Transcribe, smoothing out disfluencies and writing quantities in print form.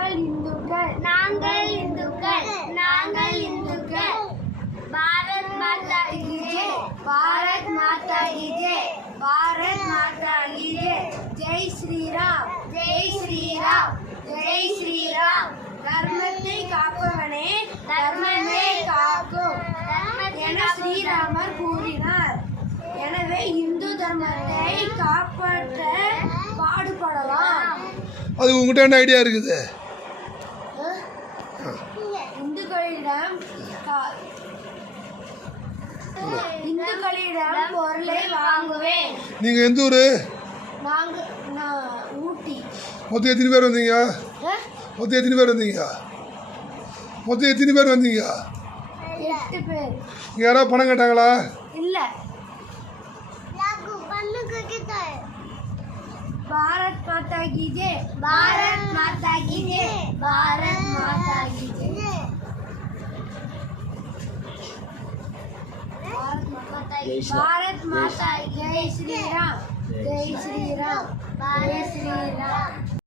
நாங்கள் இந்துக்கள் நாங்கள் இந்துக்கள் பாரத் மாதா கி ஜெய் பாரத் மாதா கி ஜெய் பாரத் மாதா கி ஜெய் ஜெய் ஸ்ரீராம் ஜெய் ஸ்ரீராம் ஜெய் ஸ்ரீராம் தர்மத்தை காப்பவனே தர்மமே காக்கும் என ஸ்ரீராமர் கூறினார். எனவே இந்து தர்மத்தை காப்பாற்ற பாடுபடலாம். அது உங்ககிட்ட என்ன ஐடியா இருக்குது? இந்துக்களிடம் பொருளை வாங்குவேன். நீங்க எந்த ஊரு? ஊட்டி. மொத்தம் எத்தனை பேர் வந்தீங்க? மொத்தம் எத்தனை பேர் வந்தீங்க? 8 பேர். யாராவது பணம் கேட்டாங்களா? இல்ல. பாரத் மாதா கி ஜெய் பாரத் மாதா கி ஜெய் பாரத் மாதா கி ஜெய் பாரத் மாதா ஜெய் ஸ்ரீராம் ஜெய் ஸ்ரீராம் ஜெய் ஸ்ரீராம்.